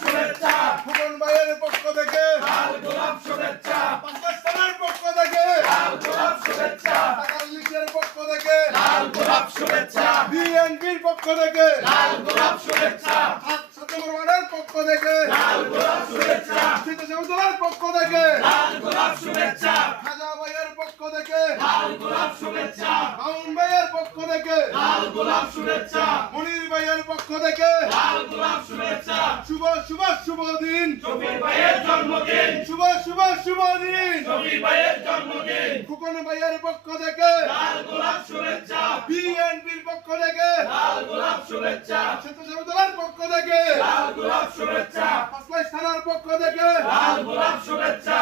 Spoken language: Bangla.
শুভেচ্ছা ফুকন ভাইয়ের পক্ষ থেকে লাল গোলাপ শুভেচ্ছা পাকিস্তানের পক্ষ থেকে লাল গোলাপ শুভেচ্ছা টাকার লিস্টের পক্ষ থেকে লাল গোলাপ শুভেচ্ছা বিএনপির পক্ষ থেকে লাল গোলাপ শুভেচ্ছা ছাত্রদের পক্ষ থেকে লাল গোলাপ শুভেচ্ছা স্বেচ্ছাসেবকদের পক্ষ থেকে লাল গোলাপ শুভেচ্ছা খাজা ভাইয়ের পক্ষ থেকে লাল গোলাপ শুভেচ্ছা মামুন ভাইয়ের পক্ষ থেকে লাল গোলাপ শুভেচ্ছা মনির ভাইয়ের পক্ষ থেকে লাল গোলাপ শুভেচ্ছা শুভ শুভ শুভ দিন শফিক ভাইয়ের জন্মদিন শুভ শুভ শুভ দিন শফিক ভাইয়ের জন্মদিন ফুকন ভাইয়ের পক্ষ থেকে লাল গোলাপ শুভেচ্ছা বিএনপির পক্ষ থেকে লাল গোলাপ শুভেচ্ছা স্বেচ্ছাসেবকদের পক্ষ থেকে লাল গোলাপ শুভেচ্ছা পাঁচলাই থানার পক্ষ থেকে লাল গোলাপ শুভেচ্ছা